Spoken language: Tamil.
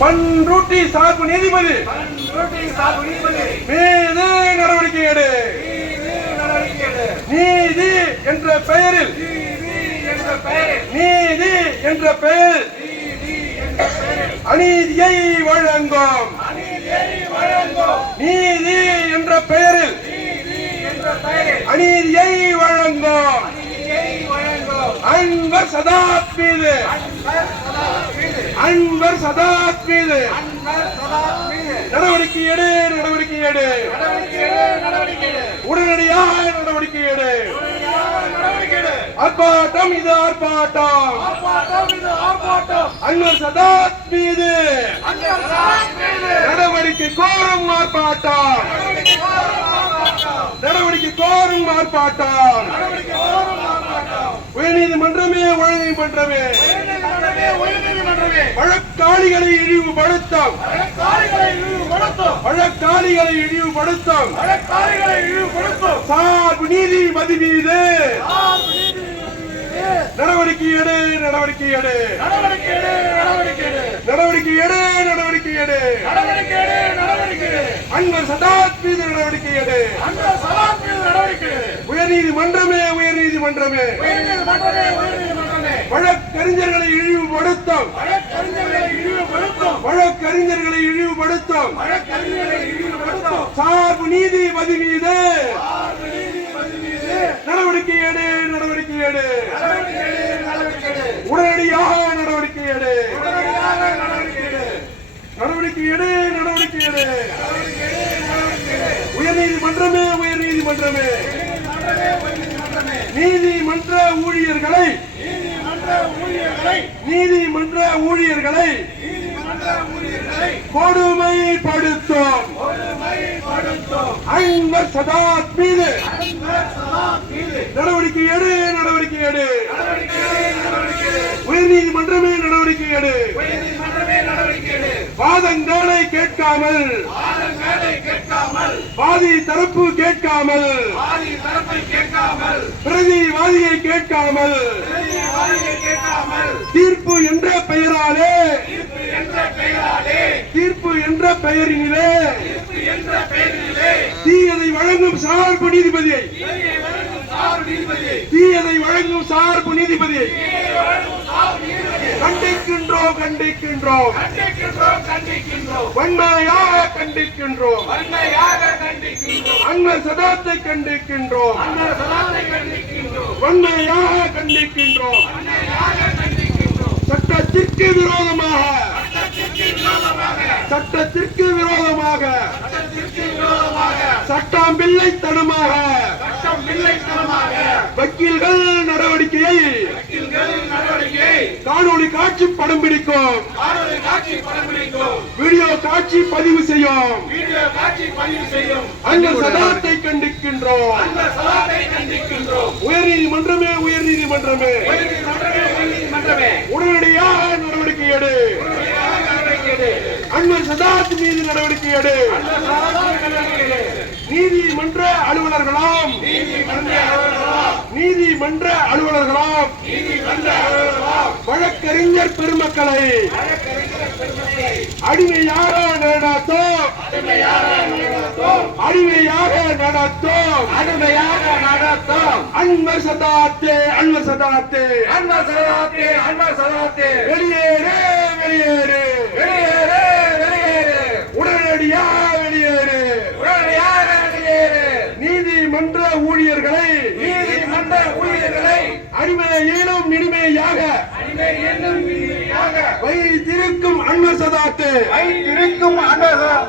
பண்ருட்டி சார்பு நீதிபதி மீது நடவடிக்கை எடு. நீதி என்ற பெயரில் அநீதியை வழங்கும். நீதி என்ற பெயரில் அநீதியை வழங்கும். அன்வர் சதாத் மீது நடவடிக்கை எடு. உடனடியாக நடவடிக்கை எடு. ஆர்ப்பாட்டம் இது ஆர்ப்பாட்டம். அன்வர் சதாத் மீது நடவடிக்கை கோரும் ஆர்ப்பாட்டம். உயர்நீதிமன்றமே வழக்காளிகளை இழிவுபடுத்தும். சார்பு நீதிபதி மீது நடவடிக்கை எடு. அன்வர் சதாத் மீது நடவடிக்கை எடு. உயர்நீதிமன்றமே வழக்கறிஞர்களை இழிவுபடுத்தும். சார்பு நீதிபதி மீது நடவடிக்கை எடு. உடனடியாக நடவடிக்கை எடு. உயர்நீதிமன்றமே நீதிமன்ற ஊழியர்களை கொடுமைப்படுத்தும். அன்வர் சதாத் மீது நடவடிக்கை எடு. உயர்நீதிமன்றமே நடவடிக்கை எடு. வாதங்களை கேட்காமல் வாதி தரப்பு கேட்காமல் பிரதிவாதியை கேட்காமல் தீர்ப்பு என்ற பெயரினிலே தீயதை வழங்கும் சார்பு நீதிபதியை கண்டிக்கின்றோம். வன்மையாக கண்டிக்கின்றோம். அன்வர் சதாத்தை கண்டிக்கின்றோம். சட்டத்திற்கு விரோதமாக சட்டம் பிள்ளைத்தனமாக வக்கீல்கள் நடவடிக்கையை காணொளி காட்சி படம் பிடிக்கும். வீடியோ காட்சி பதிவு செய்யும். அன்வர் சதாத்தை கண்டிக்கின்றோம். உயர்நீதிமன்றமே உடனடியாக நடவடிக்கை எடு. அன்வர் சதாத் மீது நடவடிக்கை எடு. நீதிமன்ற அலுவலர்களாம் வழக்கறிஞர் பெருமக்களை அடிமையாக நடத்தும். அன்வர் சதாத்தே வெளியேறு. உடனடியாக வெளியேறு. நீதிமன்ற ஊழியர்களை அடிமையிலும் இனிமையாக வைத்திருக்கும் அன்வர் சதாத்தே